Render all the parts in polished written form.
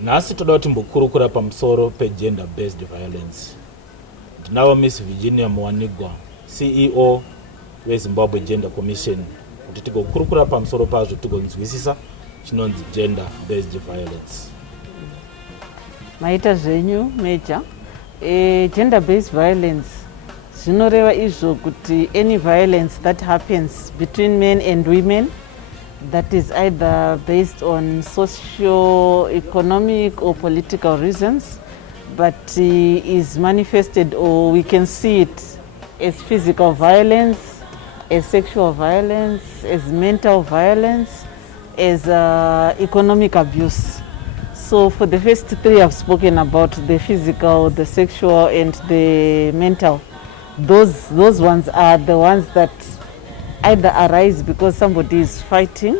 Nhasi toda kuti mbokurukura pamusoro pe-gender based violence. Ndinavo Miss Virginia Muwanigwa, CEO weZimbabwe Gender Commission, kuti tigokurukura pamusoro pazvo tigonzwisisa chinonzi gender based violence. Maita zvenyu Major. Gender based violence zvinoreva izvo kuti any violence that happens between men and women that is either based on socio-economic or political reasons, but is manifested, or we can see it as physical violence, as sexual violence, as mental violence, as economic abuse. So for the first three I've spoken about, the physical, the sexual and the mental. Those ones are the ones that either arise because somebody is fighting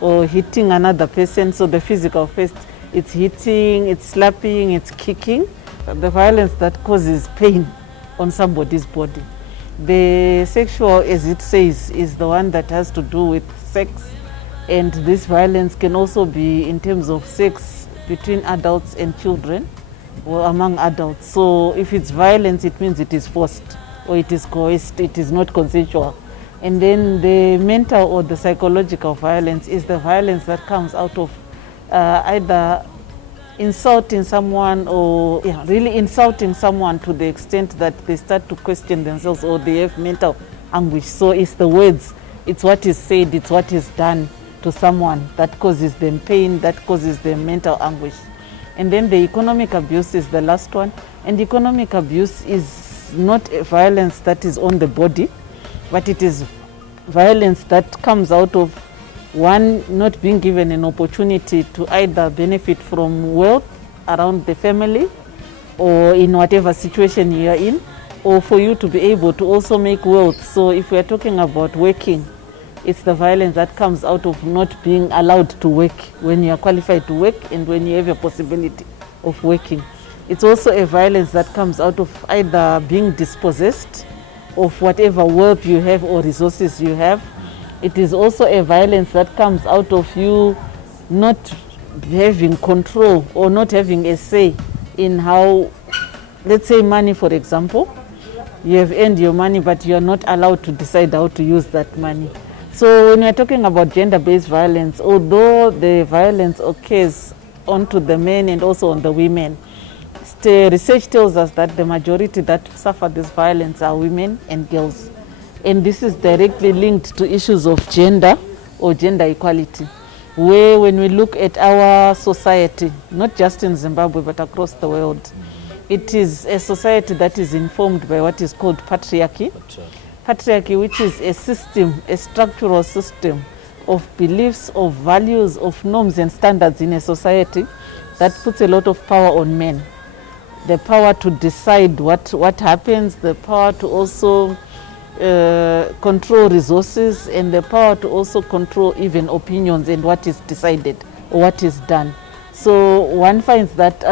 or hitting another person. So the physical first, it's hitting, it's slapping, it's kicking. The violence that causes pain on somebody's body. The sexual, as it says, is the one that has to do with sex. And this violence can also be in terms of sex between adults and children or among adults. So if it's violence, it means it is forced or it is coerced, it is not consensual. And then the mental or the psychological violence is the violence that comes out of either insulting someone or really insulting someone to the extent that they start to question themselves or they have mental anguish. So it's the words, it's what is said, it's what is done to someone that causes them pain, that causes them mental anguish. And then the economic abuse is the last one. And economic abuse is not a violence that is on the body, but it is violence that comes out of one not being given an opportunity to either benefit from wealth around the family or in whatever situation you are in, or for you to be able to also make wealth. So if we are talking about working, it's the violence that comes out of not being allowed to work when you are qualified to work and when you have a possibility of working. It's also a violence that comes out of either being dispossessed of whatever wealth you have or resources you have. It is also a violence that comes out of you not having control or not having a say in how, let's say money for example, you have earned your money but you are not allowed to decide how to use that money. So when we are talking about gender-based violence, although the violence occurs onto the men and also on the women, the research tells us that the majority that suffer this violence are women and girls. And this is directly linked to issues of gender or gender equality, where when we look at our society, not just in Zimbabwe but across the world, it is a society that is informed by what is called patriarchy. Patriarchy, which is a system, a structural system of beliefs, of values, of norms and standards in a society that puts a lot of power on men. The power to decide what happens, the power to also control resources, and the power to also control even opinions and what is decided or what is done. So one finds that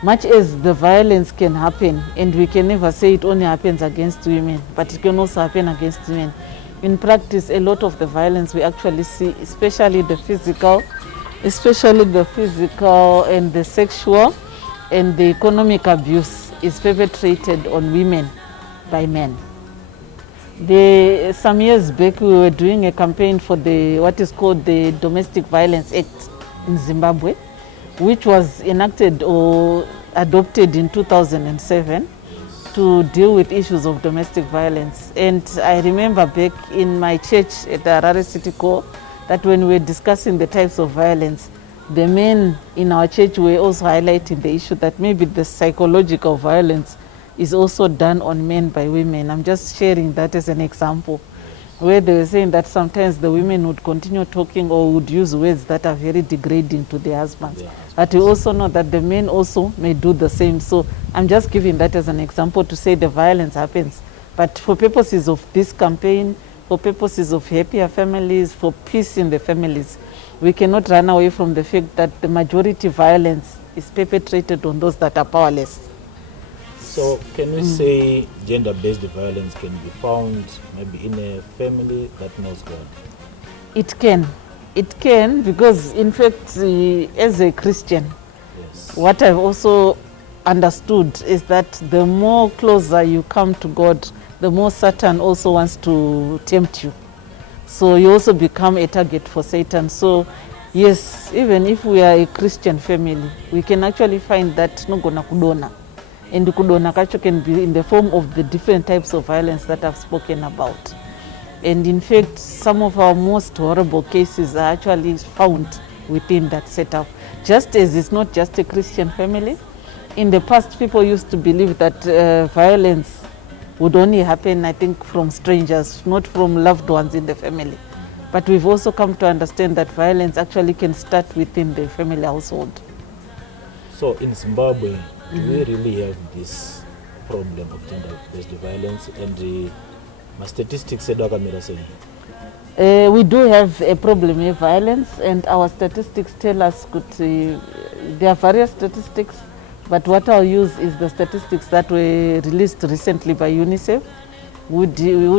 much as the violence can happen, and we can never say it only happens against women, but it can also happen against men. In practice, a lot of the violence we actually see, especially the physical and the sexual and the economic abuse, is perpetrated on women by men. Some years back, we were doing a campaign for what is called the Domestic Violence Act in Zimbabwe, which was enacted or adopted in 2007 to deal with issues of domestic violence. And I remember back in my church at the Harare City Core that when we were discussing the types of violence, the men in our church were also highlighting the issue that maybe the psychological violence is also done on men by women. I'm just sharing that as an example, where they were saying that sometimes the women would continue talking or would use words that are very degrading to their husbands. But we also know that the men also may do the same. So I'm just giving that as an example to say the violence happens. But for purposes of this campaign, for purposes of happier families, for peace in the families, we cannot run away from the fact that the majority violence is perpetrated on those that are powerless. So can we say gender-based violence can be found maybe in a family that knows God? It can. It can, because in fact, as a Christian, Yes. what I've also understood is that the more closer you come to God, the more Satan also wants to tempt you. So you also become a target for Satan. So yes, even if we are a Christian family, we can actually find that nogona kudona. And kudona kacho can be in the form of the different types of violence that I've spoken about. And in fact, some of our most horrible cases are actually found within that setup. Just as it's not just a Christian family, in the past people used to believe that violence would only happen, I think, from strangers, not from loved ones in the family. But we've also come to understand that violence actually can start within the family household. So in Zimbabwe, do we really have this problem of gender-based violence? And my statistics said We do have a problem with violence, and our statistics tell us there are various statistics, but what I'll use is the statistics that were released recently by UNICEF, who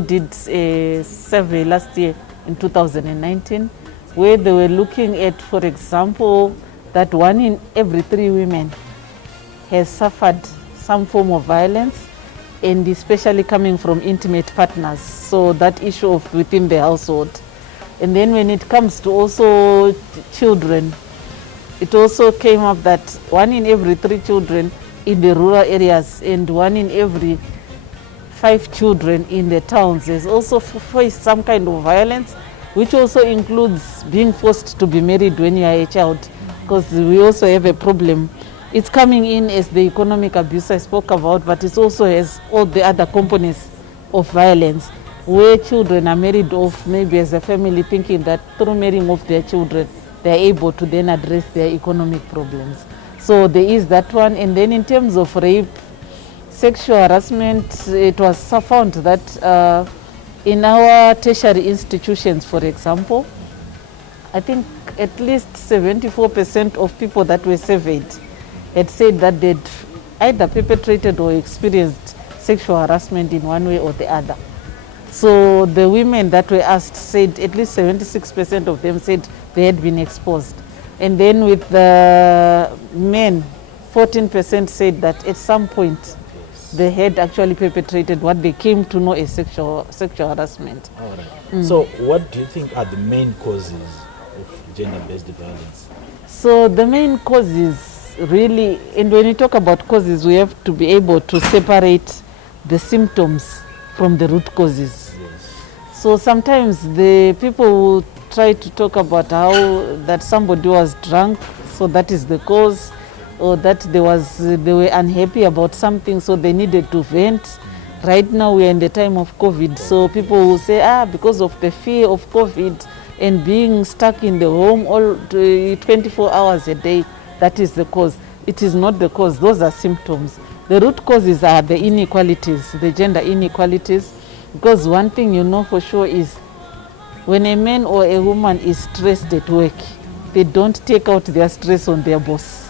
did a survey last year in 2019, where they were looking at, for example, that 1 in every 3 women has suffered some form of violence, and especially coming from intimate partners. So that issue of within the household. And then when it comes to also children, it also came up that 1 in every 3 children in the rural areas and 1 in every 5 children in the towns has also faced some kind of violence, which also includes being forced to be married when you are a child, because we also have a problem. It's coming in as the economic abuse I spoke about, but it also has all the other components of violence, where children are married off maybe as a family, thinking that through marrying off their children, they are able to then address their economic problems. So there is that one. And then in terms of rape, sexual harassment, it was found that in our tertiary institutions, for example, I think at least 74% of people that were surveyed had said that they'd either perpetrated or experienced sexual harassment in one way or the other. So the women that were asked said at least 76% of them said they had been exposed. And then with the men, 14% said that at some point they had actually perpetrated what they came to know as sexual harassment. All right. So what do you think are the main causes of gender-based violence? So the main causes really, and when we talk about causes, we have to be able to separate the symptoms from the root causes. Yes. So sometimes the people will try to talk about how that somebody was drunk, so that is the cause, or that they were unhappy about something, so they needed to vent. Right now we are in the time of COVID, so people will say, because of the fear of COVID and being stuck in the home all 24 hours a day, that is the cause. It is not the cause. Those are symptoms. The root causes are the inequalities, the gender inequalities, because one thing you know for sure is when a man or a woman is stressed at work, they don't take out their stress on their boss.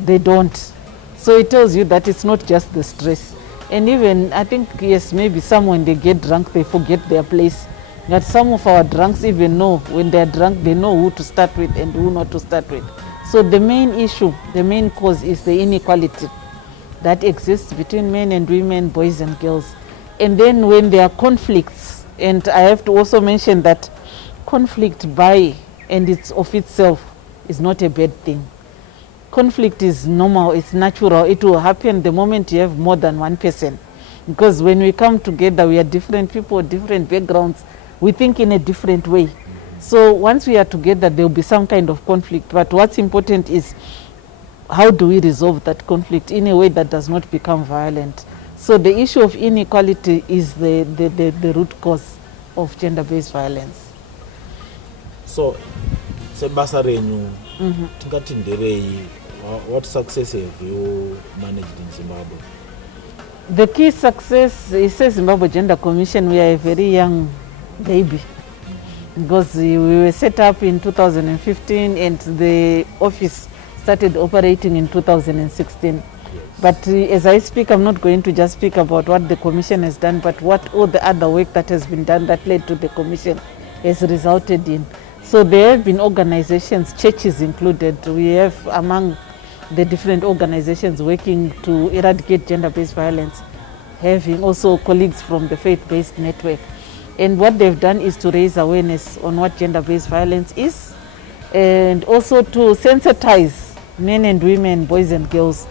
They don't. So it tells you that it's not just the stress. And even, I think, yes, maybe some when they get drunk, they forget their place. That some of our drunks even know when they're drunk, they know who to start with and who not to start with. So the main issue, the main cause is the inequality that exists between men and women, boys and girls. And then when there are conflicts, and I have to also mention that conflict by and it's of itself is not a bad thing. Conflict is normal, it's natural, it will happen the moment you have more than one person. Because when we come together, we are different people, different backgrounds, we think in a different way. So once we are together, there will be some kind of conflict. But what's important is how do we resolve that conflict in a way that does not become violent. So the issue of inequality is the root cause of gender-based violence. So, sebasa renyu, tingati nderei, what success have you managed in Zimbabwe? The key success is the Zimbabwe Gender Commission. We are a very young baby because we were set up in 2015 and the office started operating in 2016. Yes. But as I speak, I'm not going to just speak about what the commission has done, but what all the other work that has been done that led to the commission has resulted in. So there have been organizations, churches included. We have among the different organizations working to eradicate gender-based violence, having also colleagues from the faith-based network. And what they've done is to raise awareness on what gender-based violence is, and also to sensitize men and women, boys and girls,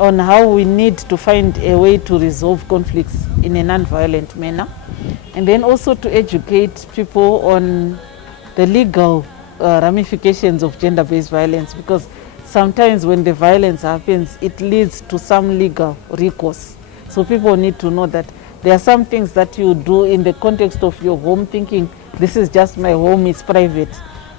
on how we need to find a way to resolve conflicts in a non-violent manner. And then also to educate people on the legal ramifications of gender-based violence, because sometimes when the violence happens, it leads to some legal recourse. So people need to know that there are some things that you do in the context of your home thinking, this is just my home, it's private,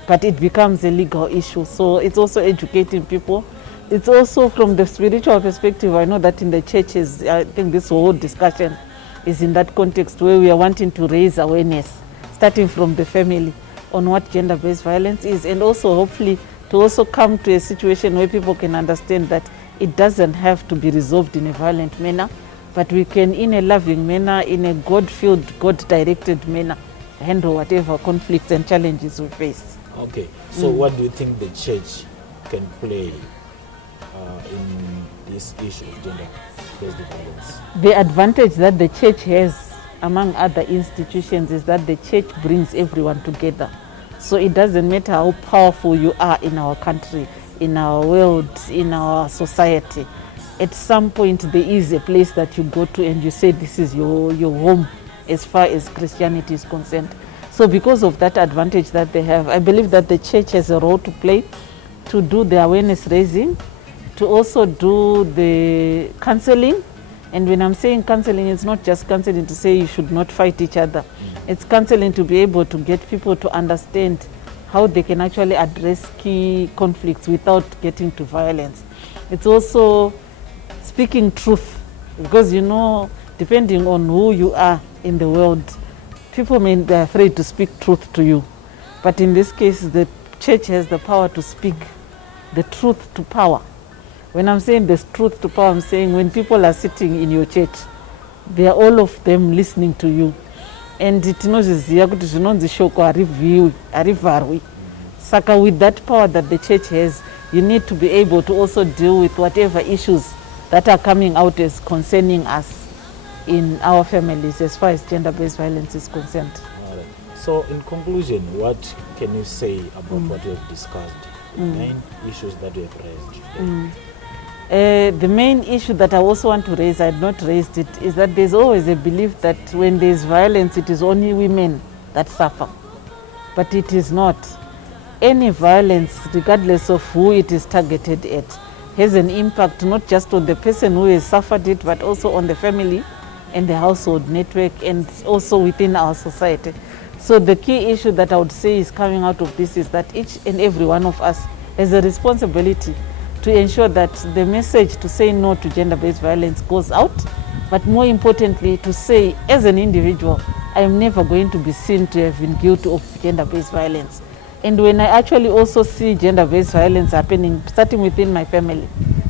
but it becomes a legal issue. So it's also educating people. It's also from the spiritual perspective. I know that in the churches, I think this whole discussion is in that context where we are wanting to raise awareness, starting from the family, on what gender-based violence is, and also hopefully to also come to a situation where people can understand that it doesn't have to be resolved in a violent manner, but we can, in a loving manner, in a God-filled, God-directed manner, handle whatever conflicts and challenges we face. Okay, so what do you think the church can play in this issue of gender-based violence? The advantage that the church has among other institutions is that the church brings everyone together. So it doesn't matter how powerful you are in our country, in our world, in our society. At some point there is a place that you go to and you say this is your home as far as Christianity is concerned. So because of that advantage that they have, I believe that the church has a role to play to do the awareness raising, to also do the counseling. And when I'm saying counseling, it's not just counseling to say you should not fight each other. It's counseling to be able to get people to understand how they can actually address key conflicts without getting to violence. It's also speaking truth, because depending on who you are in the world, people may be afraid to speak truth to you. But in this case, the church has the power to speak the truth to power. When I'm saying this truth to power, I'm saying when people are sitting in your church, they are all of them listening to you. And tinozviziva kuti zvinonzi shoko harivhiwi, harivharwi. Saka with that power that the church has, you need to be able to also deal with whatever issues that are coming out as concerning us in our families as far as gender-based violence is concerned. All right. So in conclusion, what can you say about what we have discussed, the main issues that we have raised today? The main issue that I also want to raise, I had not raised it, is that there's always a belief that when there's violence, it is only women that suffer. But it is not. Any violence, regardless of who it is targeted at, has an impact not just on the person who has suffered it, but also on the family and the household network, and also within our society. So the key issue that I would say is coming out of this is that each and every one of us has a responsibility to ensure that the message to say no to gender-based violence goes out, but more importantly to say, as an individual, I am never going to be seen to have been guilty of gender-based violence. And when I actually also see gender-based violence happening, starting within my family,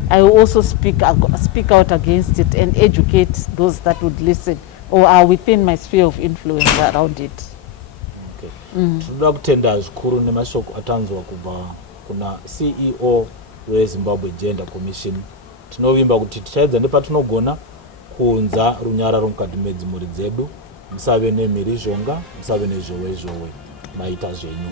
I will also speak out against it and educate those that would listen or are within my sphere of influence around it. Okay. Tinoda kutenda zvikuru nemashoko atanzwa kubva kuna CEO weZimbabwe Gender Commission. Tinovimba kuti tichaedza nepatinogona kuunza runyararo mukati medzimhuri dzedu. Musave nemhirizhonga, musave nezhowe zhowe. Maita zvenyu.